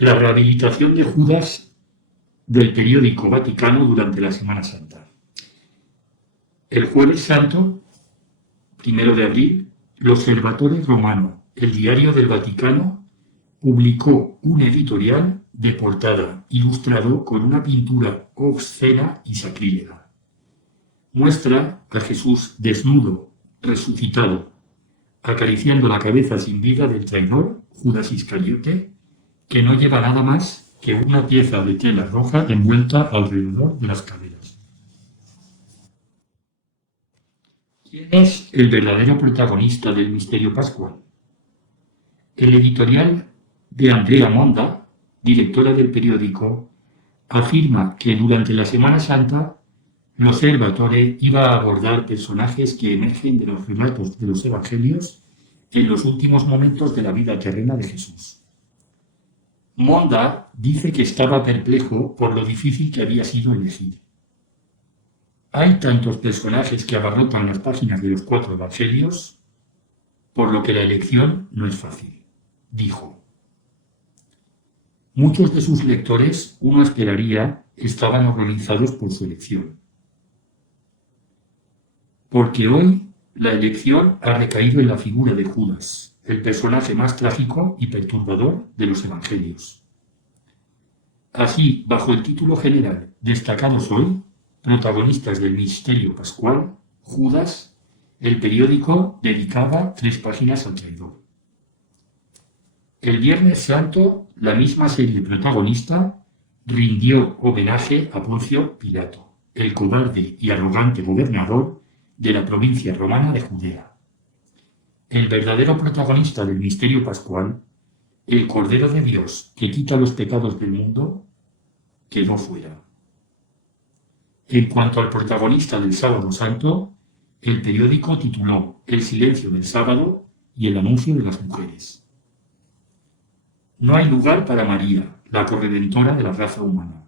La rehabilitación de Judas del periódico Vaticano durante la Semana Santa. El Jueves Santo, 1 de abril, el Osservatore Romano, el diario del Vaticano, publicó un editorial de portada ilustrado con una pintura obscena y sacrílega. Muestra a Jesús desnudo, resucitado, acariciando la cabeza sin vida del traidor, Judas Iscariote, que no lleva nada más que una pieza de tela roja envuelta alrededor de las caderas. ¿Quién es el verdadero protagonista del misterio pascual? El editorial de Andrea Monda, directora del periódico, afirma que durante la Semana Santa l'Osservatore iba a abordar personajes que emergen de los relatos de los evangelios en los últimos momentos de la vida terrena de Jesús. Monda dice que estaba perplejo por lo difícil que había sido elegir. Hay tantos personajes que abarrotan las páginas de los 4 evangelios, por lo que la elección no es fácil, dijo. Muchos de sus lectores, uno esperaría, estaban horrorizados por su elección. Porque hoy la elección ha recaído en la figura de Judas, el personaje más trágico y perturbador de los evangelios. Así, bajo el título general Destacados hoy, protagonistas del misterio pascual, Judas, el periódico dedicaba 3 páginas al traidor. El Viernes Santo, la misma serie protagonista rindió homenaje a Poncio Pilato, el cobarde y arrogante gobernador de la provincia romana de Judea. El verdadero protagonista del misterio pascual, el Cordero de Dios que quita los pecados del mundo, quedó fuera. En cuanto al protagonista del Sábado Santo, el periódico tituló El silencio del sábado y el anuncio de las mujeres. No hay lugar para María, la corredentora de la raza humana.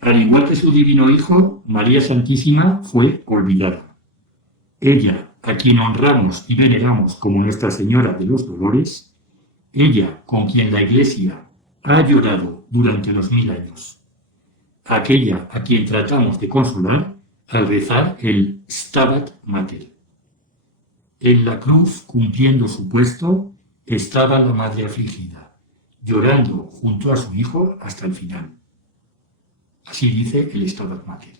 Al igual que su divino Hijo, María Santísima fue olvidada. Ella, a quien honramos y veneramos como Nuestra Señora de los Dolores, ella con quien la Iglesia ha llorado durante los 1000 años, aquella a quien tratamos de consolar al rezar el Stabat Mater. En la cruz, cumpliendo su puesto, estaba la madre afligida, llorando junto a su hijo hasta el final. Así dice el Stabat Mater.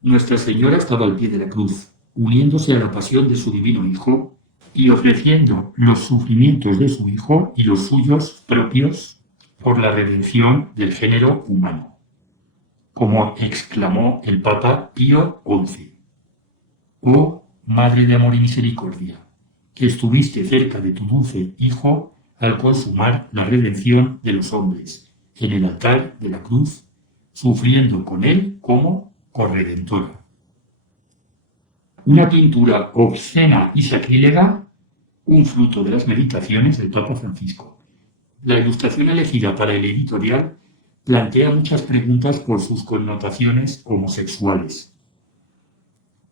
Nuestra Señora estaba al pie de la cruz, uniéndose a la pasión de su divino Hijo y ofreciendo los sufrimientos de su Hijo y los suyos propios por la redención del género humano, como exclamó el Papa Pío XI. Oh Madre de Amor y Misericordia, que estuviste cerca de tu dulce Hijo al consumar la redención de los hombres en el altar de la cruz, sufriendo con él como corredentora. Una pintura obscena y sacrílega, un fruto de las meditaciones del Papa Francisco. La ilustración elegida para el editorial plantea muchas preguntas por sus connotaciones homosexuales.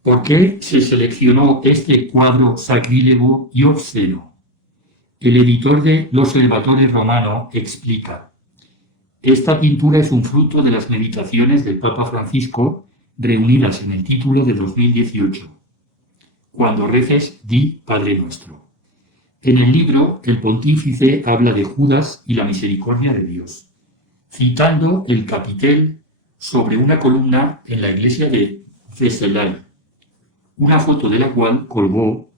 ¿Por qué se seleccionó este cuadro sacrílego y obsceno? El editor de l'Osservatore Romano explica: esta pintura es un fruto de las meditaciones del Papa Francisco reunidas en el título de 2018. Cuando reces, di Padre Nuestro. En el libro, el pontífice habla de Judas y la misericordia de Dios, citando el capitel sobre una columna en la iglesia de Vézelay, una foto de la cual colgó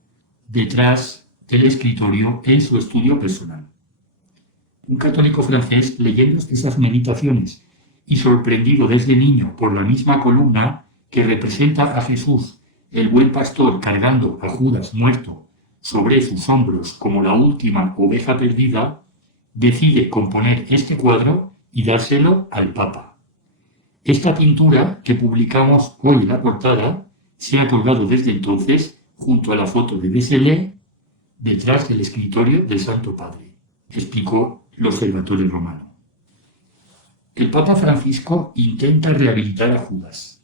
detrás del escritorio en su estudio personal. Un católico francés, leyendo esas meditaciones y sorprendido desde niño por la misma columna que representa a Jesús, el buen pastor, cargando a Judas muerto sobre sus hombros como la última oveja perdida, decide componer este cuadro y dárselo al Papa. Esta pintura, que publicamos hoy en la portada, se ha colgado desde entonces junto a la foto de Vézelay detrás del escritorio del Santo Padre, explicó l'Osservatore Romano. El Papa Francisco intenta rehabilitar a Judas.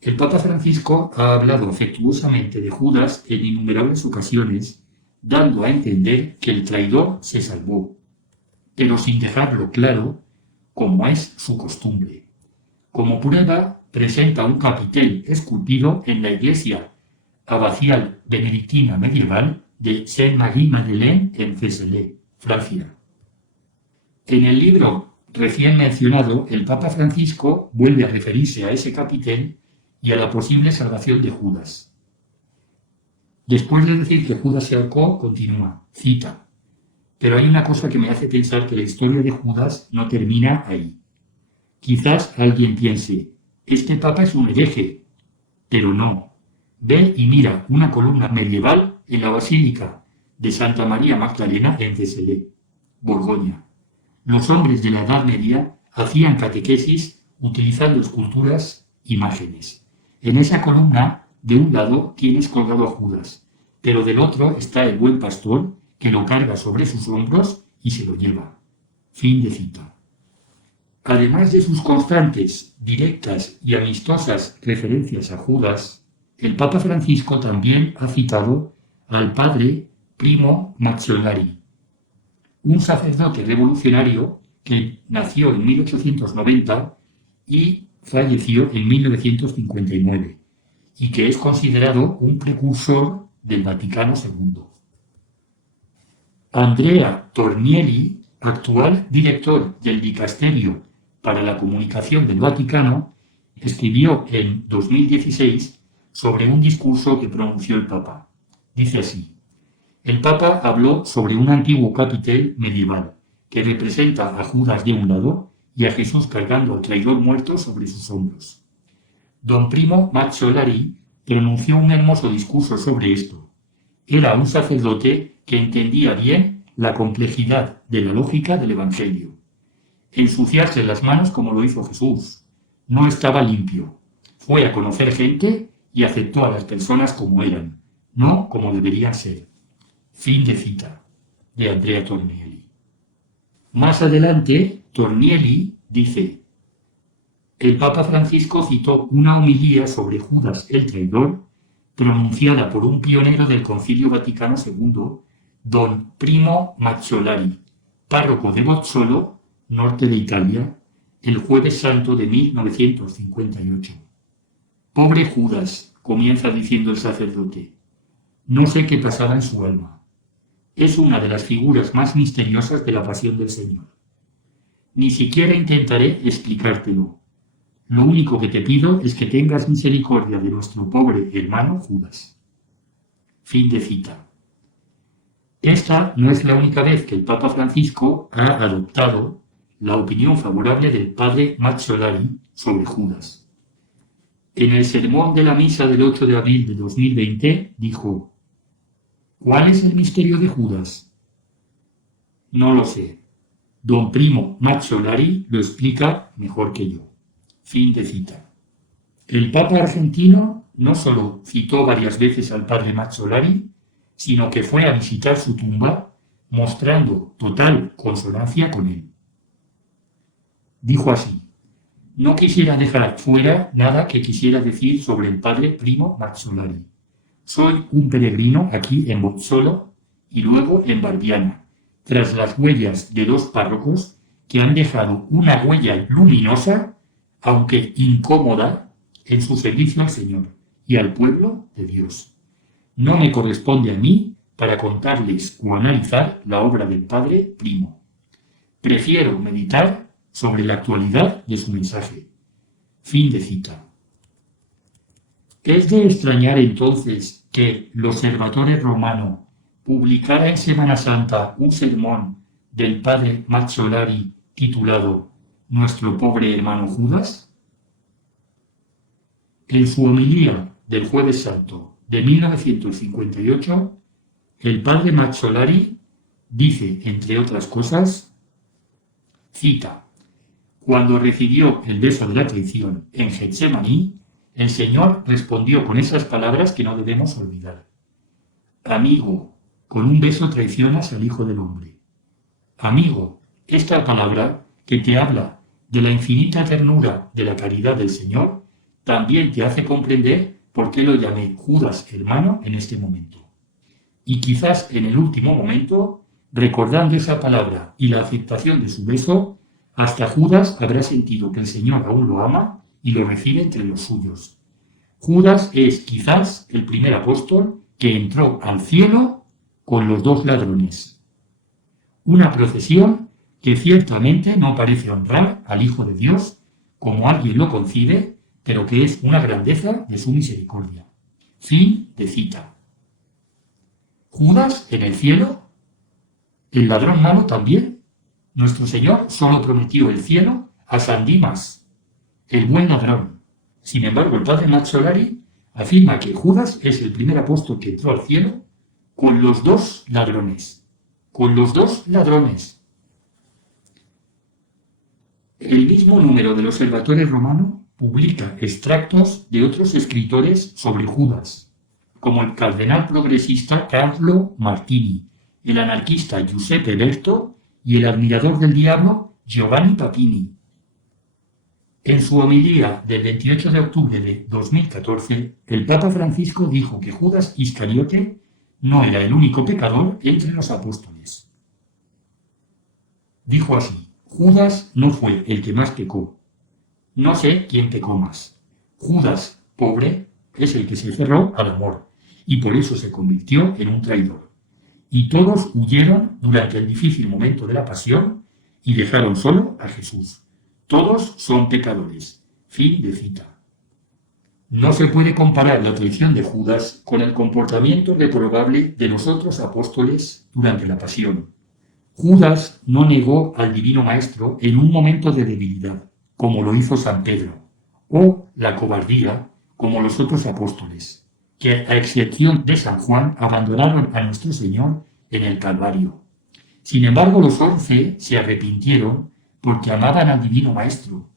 El Papa Francisco ha hablado afectuosamente de Judas en innumerables ocasiones dando a entender que el traidor se salvó, pero sin dejarlo claro, como es su costumbre. Como prueba, presenta un capitel esculpido en la iglesia abacial benedictina medieval de Saint-Marie-Madeleine en Vézelay, Francia. En el libro recién mencionado, el Papa Francisco vuelve a referirse a ese capitel y a la posible salvación de Judas. Después de decir que Judas se ahorcó, continúa, cita, pero hay una cosa que me hace pensar que la historia de Judas no termina ahí. Quizás alguien piense, este Papa es un hereje, pero no. Ve y mira una columna medieval en la Basílica de Santa María Magdalena en Vézelay, Borgoña. Los hombres de la Edad Media hacían catequesis utilizando esculturas, imágenes. En esa columna, de un lado tienes colgado a Judas, pero del otro está el buen pastor que lo carga sobre sus hombros y se lo lleva. Fin de cita. Además de sus constantes, directas y amistosas referencias a Judas, el Papa Francisco también ha citado al padre Primo Mazzolari, un sacerdote revolucionario que nació en 1890 y falleció en 1959, y que es considerado un precursor del Vaticano II. Andrea Tornielli, actual director del Dicasterio para la Comunicación del Vaticano, escribió en 2016 sobre un discurso que pronunció el Papa. Dice así: el Papa habló sobre un antiguo capitel medieval que representa a Judas de un lado y a Jesús cargando al traidor muerto sobre sus hombros. Don Primo Mazzolari pronunció un hermoso discurso sobre esto. Era un sacerdote que entendía bien la complejidad de la lógica del Evangelio. Ensuciarse las manos como lo hizo Jesús. No estaba limpio. Fue a conocer gente y aceptó a las personas como eran, no como deberían ser. Fin de cita, de Andrea Tornielli. Más adelante, Tornielli dice: el Papa Francisco citó una homilía sobre Judas el traidor, pronunciada por un pionero del Concilio Vaticano II, don Primo Mazzolari, párroco de Bozzolo, norte de Italia, el Jueves Santo de 1958. Pobre Judas, comienza diciendo el sacerdote, no sé qué pasaba en su alma. Es una de las figuras más misteriosas de la pasión del Señor. Ni siquiera intentaré explicártelo. Lo único que te pido es que tengas misericordia de nuestro pobre hermano Judas. Fin de cita. Esta no es la única vez que el Papa Francisco ha adoptado la opinión favorable del padre Mazzolari sobre Judas. En el sermón de la misa del 8 de abril de 2020 dijo: ¿cuál es el misterio de Judas? No lo sé. Don Primo Mazzolari lo explica mejor que yo. Fin de cita. El Papa argentino no solo citó varias veces al padre Mazzolari, sino que fue a visitar su tumba, mostrando total consonancia con él. Dijo así: no quisiera dejar fuera nada que quisiera decir sobre el padre Primo Mazzolari. Soy un peregrino aquí en Bozzolo y luego en Barbiana, tras las huellas de dos párrocos que han dejado una huella luminosa, aunque incómoda, en su servicio al Señor y al pueblo de Dios. No me corresponde a mí para contarles o analizar la obra del padre Primo. Prefiero meditar sobre la actualidad de su mensaje. Fin de cita. Es de extrañar entonces que l'Osservatore Romano publicara en Semana Santa un sermón del padre Mazzolari titulado «Nuestro pobre hermano Judas». En su homilía del Jueves Santo de 1958, el padre Mazzolari dice, entre otras cosas, cita: cuando recibió el beso de la traición en Getsemaní, el Señor respondió con esas palabras que no debemos olvidar. Amigo, con un beso traicionas al Hijo del Hombre. Amigo, esta palabra que te habla de la infinita ternura de la caridad del Señor, también te hace comprender por qué lo llamé Judas hermano en este momento. y quizás en el último momento, recordando esa palabra y la aceptación de su beso, hasta Judas habrá sentido que el Señor aún lo ama y lo recibe entre los suyos. Judas es quizás el primer apóstol que entró al cielo con los dos ladrones. Una procesión que ciertamente no parece honrar al Hijo de Dios como alguien lo concibe, pero que es una grandeza de su misericordia. Fin de cita. Judas en el cielo, el ladrón malo también. Nuestro Señor solo prometió el cielo a San Dimas, el buen ladrón. Sin embargo, el padre Mazzolari afirma que Judas es el primer apóstol que entró al cielo con los dos ladrones. Con los dos ladrones. El mismo número del Observatore Romano publica extractos de otros escritores sobre Judas, como el cardenal progresista Carlo Martini, el anarquista Giuseppe Berto y el admirador del diablo Giovanni Papini. En su homilía del 28 de octubre de 2014, el Papa Francisco dijo que Judas Iscariote no era el único pecador entre los apóstoles. Dijo así: Judas no fue el que más pecó. No sé quién pecó más. Judas, pobre, es el que se cerró al amor, y por eso se convirtió en un traidor. Y todos huyeron durante el difícil momento de la pasión y dejaron solo a Jesús. Todos son pecadores. Fin de cita. No se puede comparar la traición de Judas con el comportamiento reprobable de los otros apóstoles durante la pasión. Judas no negó al Divino Maestro en un momento de debilidad, como lo hizo San Pedro, o la cobardía, como los otros apóstoles, que a excepción de San Juan abandonaron a nuestro Señor en el Calvario. Sin embargo, los 11 se arrepintieron porque amaban al Divino Maestro.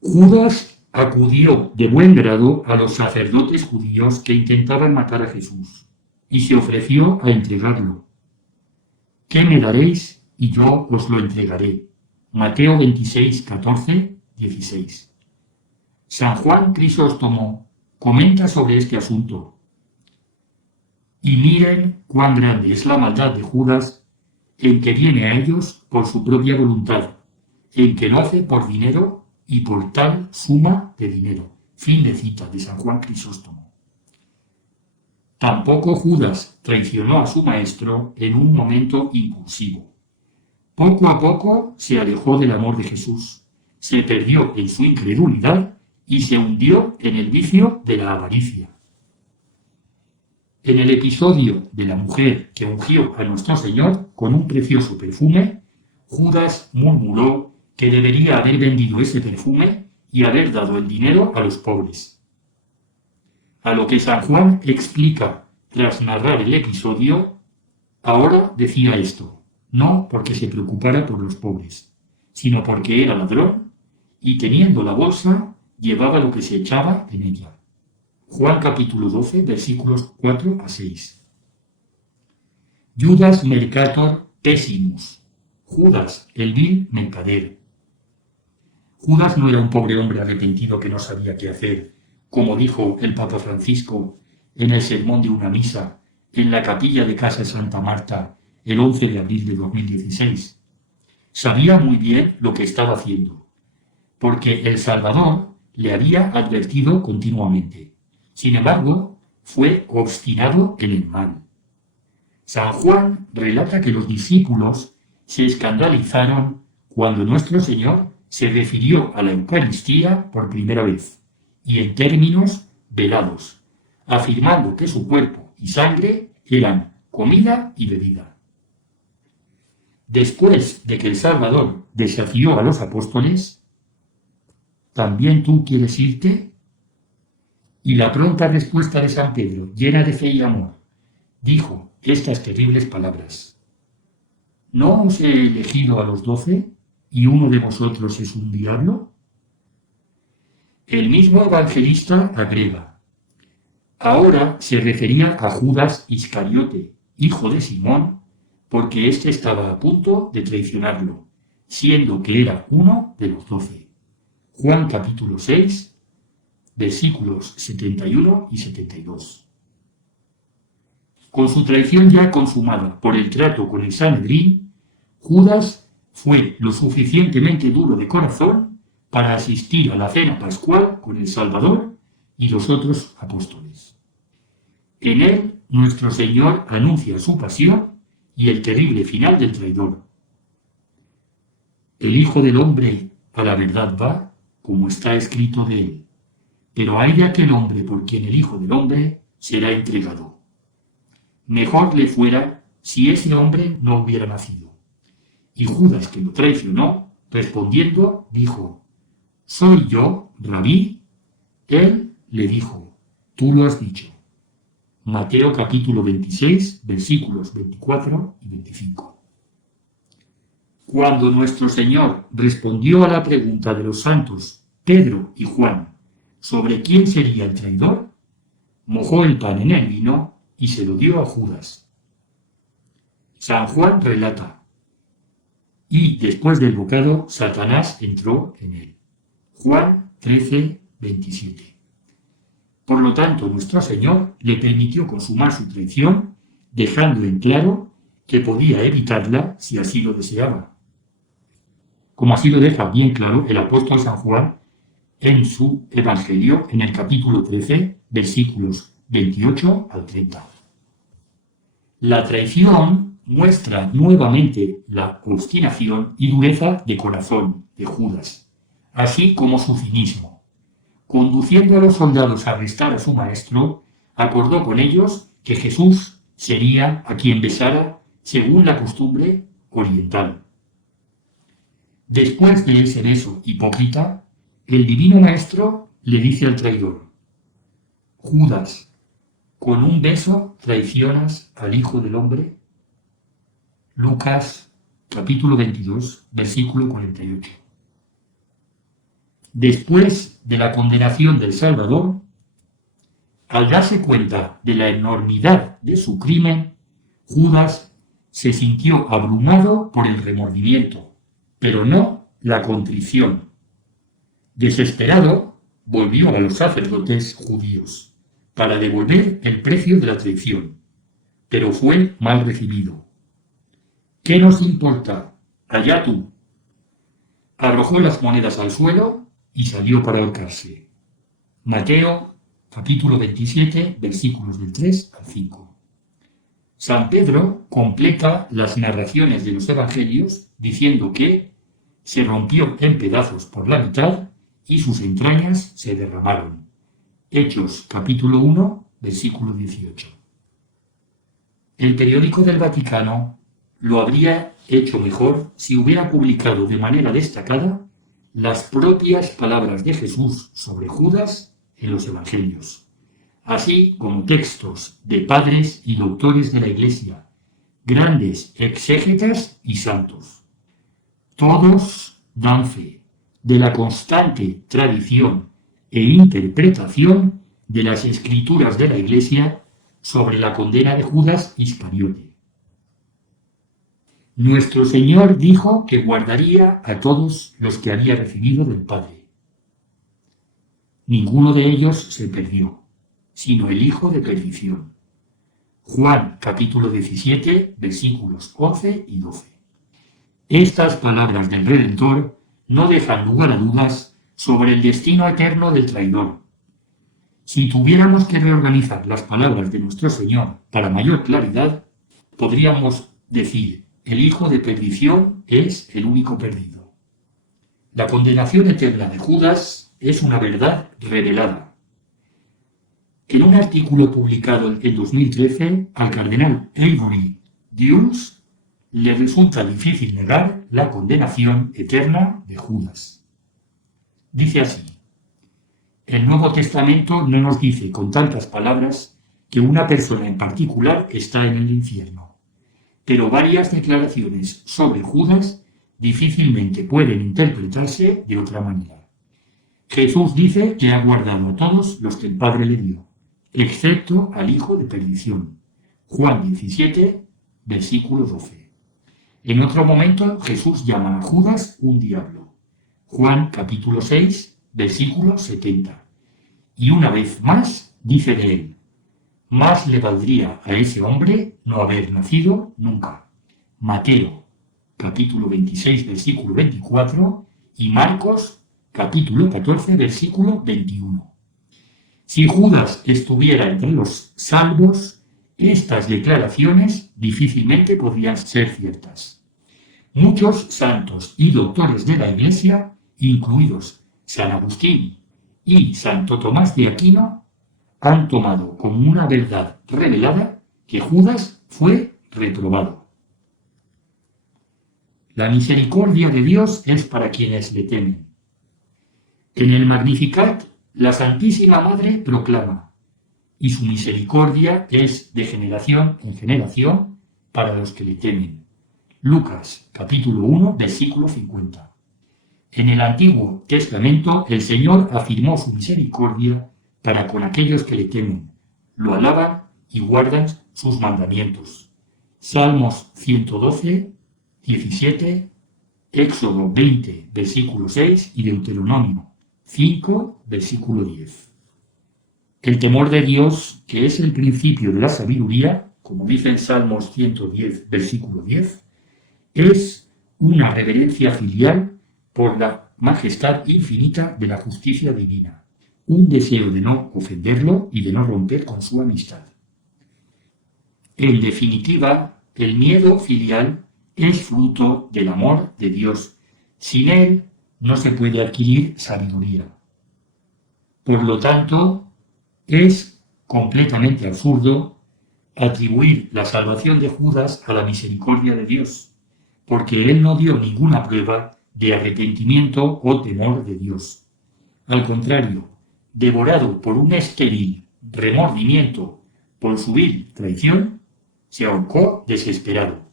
Judas acudió de buen grado a los sacerdotes judíos que intentaban matar a Jesús y se ofreció a entregarlo. ¿Qué me daréis? Y yo os lo entregaré. Mateo 26, 14, 16. San Juan Crisóstomo comenta sobre este asunto. Y miren cuán grande es la maldad de Judas, en que viene a ellos por su propia voluntad, en que lo hace por dinero y por tal suma de dinero. Fin de cita de San Juan Crisóstomo. Tampoco Judas traicionó a su maestro en un momento impulsivo. Poco a poco se alejó del amor de Jesús, se perdió en su incredulidad y se hundió en el vicio de la avaricia. En el episodio de la mujer que ungió a nuestro Señor con un precioso perfume, Judas murmuró que debería haber vendido ese perfume y haber dado el dinero a los pobres. A lo que San Juan explica tras narrar el episodio, ahora decía esto, no porque se preocupara por los pobres, sino porque era ladrón y teniendo la bolsa llevaba lo que se echaba en ella. Juan capítulo 12, versículos 4 a 6. Judas Mercator Pessimus. Judas, el vil mercader. Judas no era un pobre hombre arrepentido que no sabía qué hacer, como dijo el Papa Francisco en el sermón de una misa en la capilla de Casa Santa Marta el 11 de abril de 2016. Sabía muy bien lo que estaba haciendo, porque el Salvador le había advertido continuamente. Sin embargo, fue obstinado en el mal. San Juan relata que los discípulos se escandalizaron cuando nuestro Señor se refirió a la Eucaristía por primera vez, y en términos velados, afirmando que su cuerpo y sangre eran comida y bebida. Después de que el Salvador desafió a los apóstoles, ¿también tú quieres irte? Y la pronta respuesta de San Pedro, llena de fe y amor, dijo estas terribles palabras: ¿No os he elegido a los 12 y uno de vosotros es un diablo? El mismo evangelista agrega: ahora se refería a Judas Iscariote, hijo de Simón, porque éste estaba a punto de traicionarlo, siendo que era uno de los 12. Juan capítulo 6, versículos 71 y 72. Con su traición ya consumada por el trato con el Sanedrín, Judas fue lo suficientemente duro de corazón para asistir a la cena pascual con el Salvador y los otros apóstoles. En él, nuestro Señor anuncia su pasión y el terrible final del traidor. El Hijo del Hombre a la verdad va, como está escrito de él, pero hay de aquel hombre por quien el Hijo del Hombre será entregado. Mejor le fuera si ese hombre no hubiera nacido. Y Judas, que lo traicionó, respondiendo, dijo: ¿Soy yo, Rabí? Él le dijo: Tú lo has dicho. Mateo capítulo 26, versículos 24 y 25. Cuando nuestro Señor respondió a la pregunta de los santos Pedro y Juan sobre quién sería el traidor, mojó el pan en el vino y se lo dio a Judas. San Juan relata: y después del bocado, Satanás entró en él. Juan 13, 27. Por lo tanto, nuestro Señor le permitió consumar su traición, dejando en claro que podía evitarla si así lo deseaba. Como así lo deja bien claro el apóstol San Juan en su Evangelio, en el capítulo 13, versículos 28 al 30. La traición muestra nuevamente la obstinación y dureza de corazón de Judas, así como su cinismo. Conduciendo a los soldados a arrestar a su maestro, acordó con ellos que Jesús sería a quien besara según la costumbre oriental. Después de ese beso hipócrita, el divino maestro le dice al traidor: Judas, ¿con un beso traicionas al Hijo del Hombre? Lucas capítulo 22, versículo 48. Después de la condenación del Salvador, al darse cuenta de la enormidad de su crimen, Judas se sintió abrumado por el remordimiento, pero no la contrición. Desesperado, volvió a los sacerdotes judíos para devolver el precio de la traición, pero fue mal recibido. ¿Qué nos importa? Allá tú. Arrojó las monedas al suelo y salió para ahorcarse. Mateo capítulo 27, versículos del 3 al 5. San Pedro completa las narraciones de los evangelios diciendo que se rompió en pedazos por la mitad y sus entrañas se derramaron. Hechos capítulo 1, versículo 18. El periódico del Vaticano lo habría hecho mejor si hubiera publicado de manera destacada las propias palabras de Jesús sobre Judas en los evangelios, así como textos de padres y doctores de la Iglesia, grandes exégetas y santos. Todos dan fe de la constante tradición e interpretación de las escrituras de la Iglesia sobre la condena de Judas Iscariote. Nuestro Señor dijo que guardaría a todos los que había recibido del Padre. Ninguno de ellos se perdió, sino el hijo de perdición. Juan capítulo 17, versículos 11 y 12. Estas palabras del Redentor no dejan lugar a dudas sobre el destino eterno del traidor. Si tuviéramos que reorganizar las palabras de nuestro Señor para mayor claridad, podríamos decir: el hijo de perdición es el único perdido. La condenación eterna de Judas es una verdad revelada. En un artículo publicado en 2013, al cardenal Avery Deuce le resulta difícil negar la condenación eterna de Judas. Dice así: el Nuevo Testamento no nos dice con tantas palabras que una persona en particular está en el infierno, pero varias declaraciones sobre Judas difícilmente pueden interpretarse de otra manera. Jesús dice que ha guardado a todos los que el Padre le dio, excepto al hijo de perdición. Juan 17, versículo 12. En otro momento Jesús llama a Judas un diablo. Juan capítulo 6, versículo 70. Y una vez más dice de él: más le valdría a ese hombre no haber nacido nunca. Mateo, capítulo 26, versículo 24, y Marcos, capítulo 14, versículo 21. Si Judas estuviera entre los salvos, estas declaraciones difícilmente podrían ser ciertas. Muchos santos y doctores de la Iglesia, incluidos San Agustín y Santo Tomás de Aquino, han tomado como una verdad revelada que Judas fue reprobado. La misericordia de Dios es para quienes le temen. En el Magnificat, la Santísima Madre proclama: y su misericordia es de generación en generación para los que le temen. Lucas, capítulo 1, versículo 50. En el Antiguo Testamento, el Señor afirmó su misericordia para con aquellos que le temen, lo alaban y guardan sus mandamientos. Salmos 112, 17, Éxodo 20, versículo 6 y Deuteronomio 5, versículo 10. El temor de Dios, que es el principio de la sabiduría, como dice en Salmos 110, versículo 10, es una reverencia filial por la majestad infinita de la justicia divina, un deseo de no ofenderlo y de no romper con su amistad. En definitiva, el miedo filial es fruto del amor de Dios. Sin él no se puede adquirir sabiduría. Por lo tanto, es completamente absurdo atribuir la salvación de Judas a la misericordia de Dios, porque él no dio ninguna prueba de arrepentimiento o temor de Dios. Al contrario, devorado por un estéril remordimiento por su vil traición, se ahorcó desesperado.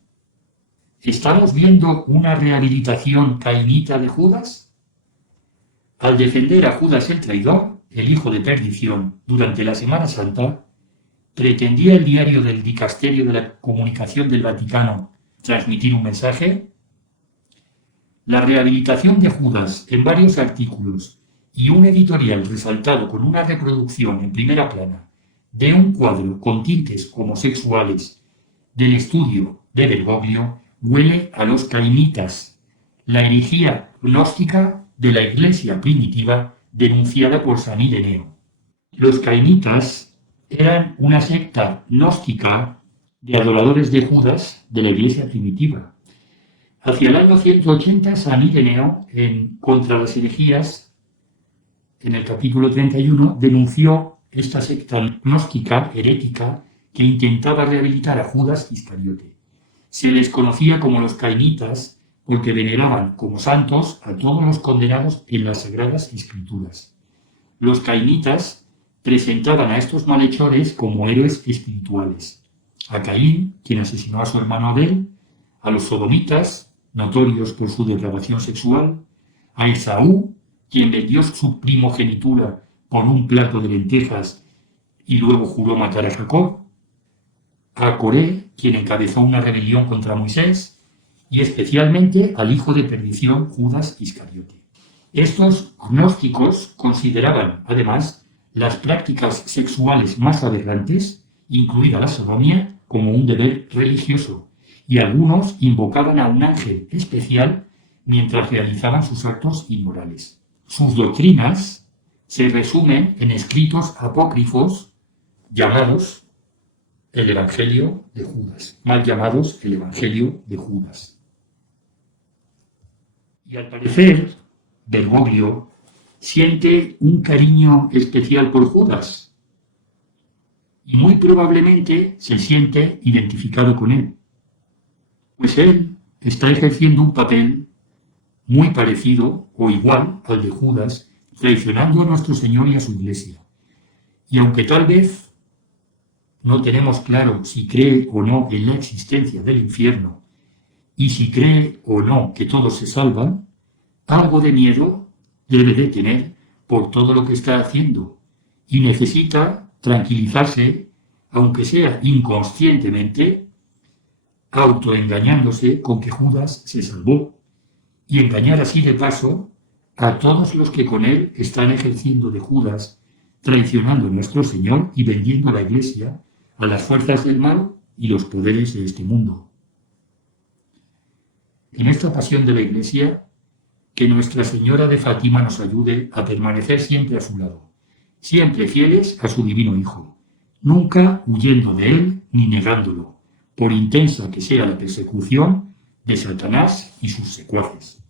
¿Estamos viendo una rehabilitación cainita de Judas? Al defender a Judas el traidor, el hijo de perdición, durante la Semana Santa, ¿pretendía el diario del Dicasterio de la Comunicación del Vaticano transmitir un mensaje? La rehabilitación de Judas en varios artículos y un editorial resaltado con una reproducción en primera plana de un cuadro con tintes homosexuales del estudio de Bergoglio huele a los cainitas, la herejía gnóstica de la Iglesia primitiva denunciada por San Ireneo. Los cainitas eran una secta gnóstica de adoradores de Judas de la Iglesia primitiva. Hacia el año 180, San Ireneo, en Contra las herejías, en el capítulo 31, denunció esta secta gnóstica herética que intentaba rehabilitar a Judas Iscariote. Se les conocía como los cainitas porque veneraban como santos a todos los condenados en las Sagradas Escrituras. Los cainitas presentaban a estos malhechores como héroes espirituales. A Caín, quien asesinó a su hermano Abel, a los sodomitas, notorios por su depravación sexual, a Esaú, quien vendió su primogenitura por un plato de lentejas y luego juró matar a Jacob, a Coré, quien encabezó una rebelión contra Moisés, y especialmente al hijo de perdición Judas Iscariote. Estos gnósticos consideraban, además, las prácticas sexuales más aberrantes, incluida la sodomía, como un deber religioso, y algunos invocaban a un ángel especial mientras realizaban sus actos inmorales. Sus doctrinas se resumen en escritos apócrifos llamados el Evangelio de Judas, mal llamados el Evangelio de Judas. Y al parecer, Bergoglio siente un cariño especial por Judas y muy probablemente se siente identificado con él, pues él está ejerciendo un papel muy parecido o igual al de Judas, traicionando a nuestro Señor y a su Iglesia. Y aunque tal vez no tenemos claro si cree o no en la existencia del infierno y si cree o no que todos se salvan, algo de miedo debe de tener por todo lo que está haciendo y necesita tranquilizarse, aunque sea inconscientemente, autoengañándose con que Judas se salvó y engañar así de paso a todos los que con él están ejerciendo de Judas, traicionando a nuestro Señor y vendiendo la Iglesia a las fuerzas del mal y los poderes de este mundo. En esta pasión de la Iglesia, que Nuestra Señora de Fátima nos ayude a permanecer siempre a su lado, siempre fieles a su Divino Hijo, nunca huyendo de Él ni negándolo, por intensa que sea la persecución de Satanás y sus secuaces.